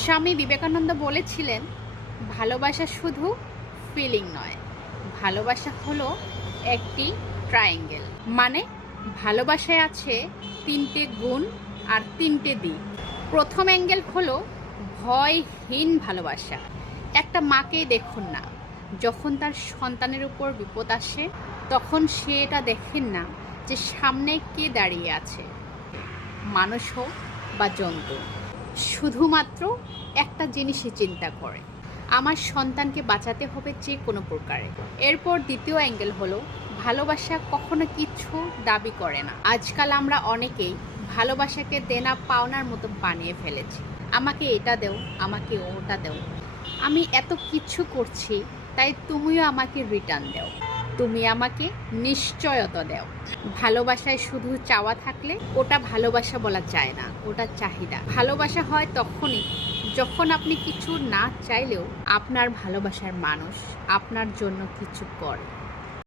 স্বামী বিবেকানন্দ বলেছিলেন, ভালোবাসা শুধু ফিলিং নয়, ভালোবাসা হলো একটি ট্রায়াঙ্গেল। মানে ভালোবাসায় আছে তিনটে গুণ আর তিনটে দিক। প্রথম অ্যাঙ্গেল হলো ভয়হীন ভালোবাসা। একটা মাকেই দেখুন না, যখন তার সন্তানের উপর বিপদ আসে তখন সে এটা দেখেন না যে সামনে কে দাঁড়িয়ে আছে, মানুষ হোক বা জন্তু, শুধুমাত্র একটা জিনিসই চিন্তা করে, আমার সন্তানকে বাঁচাতে হবে যে কোনো প্রকারে। এরপর দ্বিতীয় অ্যাঙ্গেল হলো ভালোবাসা কখনো কিছু দাবি করে না। আজকাল আমরা অনেকেই ভালোবাসাকে দেনা পাওনার মতো বানিয়ে ফেলেছি। আমাকে এটা দেও, আমাকে ওটা দেও, আমি এত কিছু করছি তাই তুমিও আমাকে রিটার্ন দাও, তুমি আমাকে নিশ্চয়তা দাও। ভালোবাসায় শুধু চাওয়া থাকলে ওটা ভালোবাসা বলা যায় না, ওটা চাহিদা। ভালোবাসা হয় তখনই যখন আপনি কিছু না চাইলেও আপনার ভালোবাসার মানুষ আপনার জন্য কিছু করে।